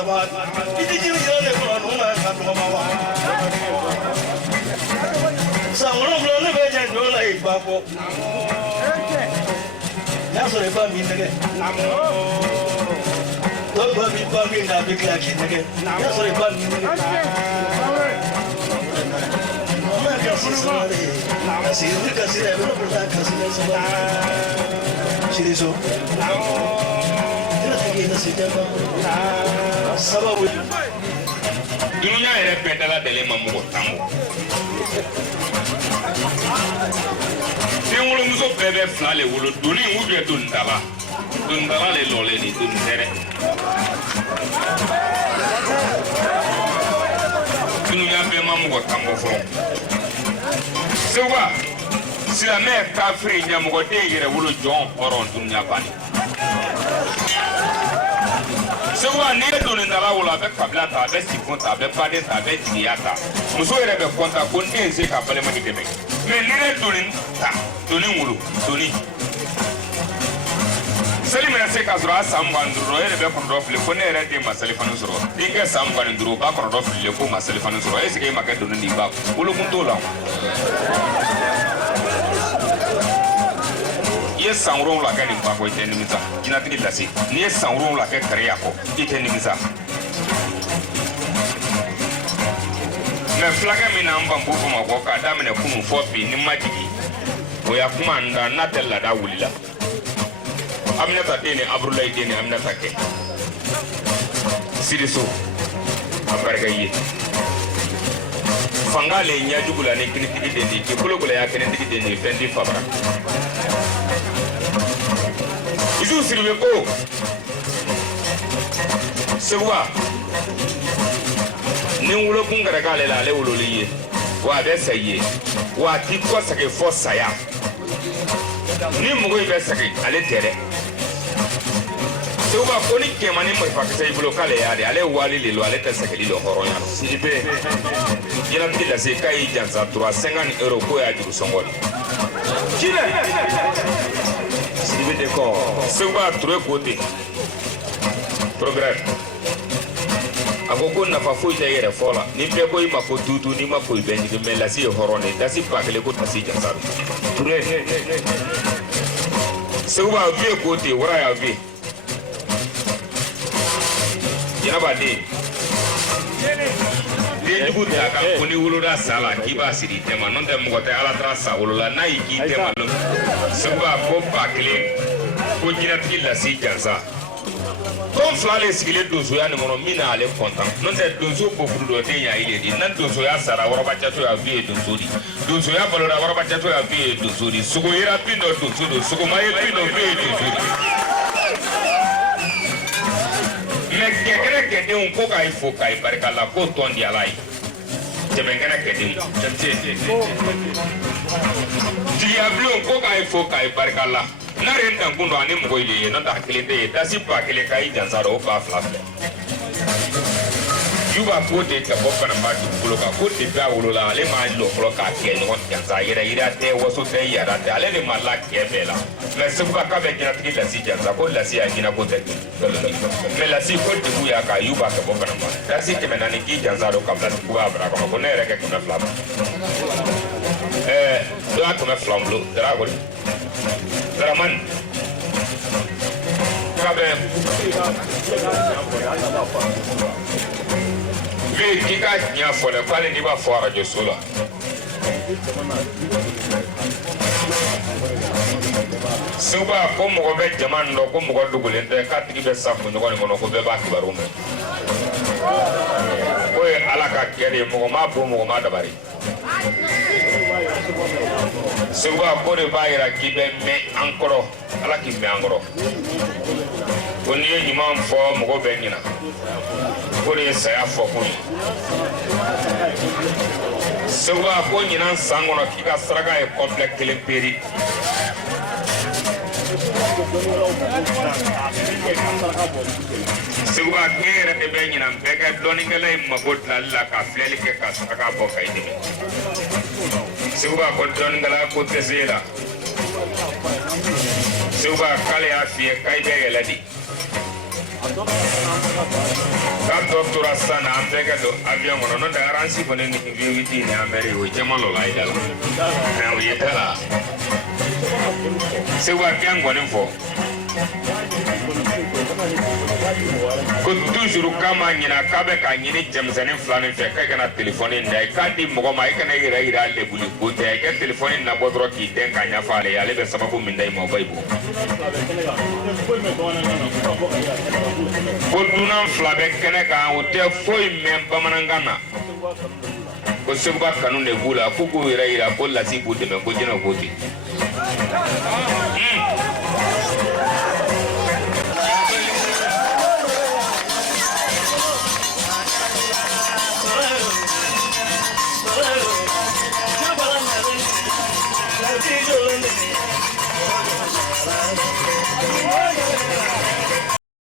sabah ini jadi kalau nuna satu mawa sama belum beja dola ibako ya sore ba mi nege to ba mi na bi kla ki nege ya sore ba mi nege ma ka sisare kasir kasir e no porta kasir sabah shiriso sababu dunia yɛrɛ bɛɛ dala dɛlɛ ma mɔgɔ tan bɔ den wolomuso bɛɛ bɛ fila le wolo doni ou bien donidala le lɔlen ni doni tɛ dɛ dunia bɛɛ ma mɔgɔ tan bɔ fɔlɔ sekuba silamɛ kafiri ɲɛmɔgɔden yɛrɛ wolo jɔn hɔrɔn dunia bani sekuba ni doni dala wolo a bɛ kabila ta a bɛ sifun ta a bɛ baden ta a bɛ jigiya ta muso yɛrɛ bɛ kɔntan ko ne ye se ka balima ni dɛmɛ mais ni ne doni ta doni wolo doni seli mana se ka sɔrɔ a san 25 e yɛrɛ bɛ kɔnɔdɔ fili ko ne yɛrɛ den ma selifani sɔrɔ denkɛ san 25 ba kɔnɔdɔ fililen ko ma selifani sɔrɔ est ce que e ma kɛ doni di ba wolokun t'o la i ye san 7 kɛ nin ba kɔ i tɛ nimisa jinɛtigi lase n'i ye san 7 kɛ kariya kɔ i tɛ nimisa mais fulakɛ min n'an ban b'o ma kɔ k'a daminɛ kunun fɔ bi ni ma jigi o y'a kuma n da n'a tɛ laada wulila Aminata den ni Abdulayi den ni Aminata kɛ Sidiso a barika i ye fanga le ɲɛjugu la ni kinitigi den ni k'i kologoloya kinitigi den ni fɛn di fabara Isu Siribe ko Sekuba ni wolokun kɛra k'ale la ale wololi ye wa a bɛ sa i ye wa a t'i kɔ segin fɔ saya ni mɔgɔ in bɛ segin ale tɛ dɛ Sekuba ko ni kɛma ni marifakisɛ i bolo k'ale y'a de ale wali le lo ale tɛ segili lo hɔrɔnya la Sidibe jinɛtigi lase k'a y'i jansa 350 € ko y'a juru sɔngɔ de jinɛ Sidibe de kɔ Sekuba Ture ko ten progrès a ko nafa foyi tɛ yɛrɛ fɔ la ni bɛɛ ko i ma ko tutu ni ma ko i bɛ ɲigin mais lasi ye hɔrɔn de dasi ba kelen ko dasi jansa Ture Sekuba vie ko ten wara y'a vie Jinaba den denjugu ta ka ko ni woloda sa la k'i b'a siri i tɛma n'o tɛ mɔgɔ tɛ ala taara sa wolo la n'a y'i k'i tɛma Sekuba ko ba kelen ko jinɛtigi lasi jansa tɔn fila le sigilen donsoya nin kɔnɔ min na ale kɔntan n'o tɛ donso bɔ furu dɔ tɛ ɲa i le di na donsoya sara wɔrɔbacɛtɔ y'a vie ye donso di donsoya balola wɔrɔbacɛtɔ y'a vie ye donso di sogo yera bin dɔ donso do sogoma ye bin dɔ vie ye donso di mais kɛkɛrɛ kɛdenw ko k'a fo k'a barika la ko tɔn di ala ye tɛmɛkɛrɛ kɛdenw jigiyabilenw ko k'a fo k'a barika la n'a ye dankun don ani mɔgɔ de ye n'o tɛ a kelen tɛ ye dasi ba kelen k'a jansa dɔ o ba fila filɛ Yuba ko de ka bɔ bananba dugukolo kan ko depuis a wolola ale m'a jɔ fɔlɔ k'a kɛ ɲɔgɔn jansa yɛrɛ yira tɛ waso tɛ yara tɛ ale de ma la kɛ bɛɛ la mais Sekuba k'a bɛ jinɛtigi lasi jansa ko lasi y'a jinɛ ko tɛ mais lasi ko degun y'a kan Yuba ka bɔ bananba dasi 400 k'i jansa dɔ ka bila Sekuba a bara kɔnɔ ko ne yɛrɛ kɛ 200 ma dɔ y'a 200 bolo dara kɔni Dramani k'a bɛ k'i ka tiɲɛ fɔ dɛ k'ale n'i b'a fɔ arajo so la Sekuba ko mɔgɔ bɛ jama nin dɔn ko mɔgɔ dogolen tɛ k'a tigi bɛ sa kunɲɔgɔn nin kɔnɔ ko bɛɛ b'a kibaru mɛn ko ye ala ka kɛ de ye mɔgɔ m'a bon mɔgɔ m'a dabari Sekuba ko de b'a yira k'i bɛ mɛn an kɔrɔ ala k'i mɛn an kɔrɔ ko n'i ye ɲuman fɔ mɔgɔ bɛ ɲina ko de ye saya fɔ kun ye Sekuba ko ɲinan san kɔnɔ k'i ka saraka ye complet 1 peri Sekuba k'e yɛrɛ de bɛ ɲinan bɛɛ kɛ dɔnnikɛla ye mago dilali la ka filɛli kɛ ka saraka bɔ ka i dɛmɛ Sekuba ko dɔnnikɛla ko tɛ se la Sekuba k'ale y'a f'i ye k'a i bɛ yɛlɛ de ka doctora san an bɛɛ ka don avion kɔnɔ n'o tɛ aransi kɔni ni vvt ni amɛri o jɛma lɔla i da la o ye da la segu a kɛn kɔni fɔ ko toujours k'a ma ɲina k'a bɛ k'a ɲini cɛmisɛnnin fila nin fɛ k'a kana telefɔni da ye k'a di mɔgɔ ma i kana i yɛrɛ yira lebuli ko tɛ i ka telefɔni nabɔ dɔrɔn k'i dɛn k'a ɲɛfɔ ale ye ale bɛ sababu min da i ma o b'a bɔ ko dunan fila bɛ kɛnɛ kan o tɛ foyi mɛn bamanankan na ko seguba kanu de b'u la f'u k'u yɛrɛ yira ko lasi b'u dɛmɛ ko jinɛ k'o ten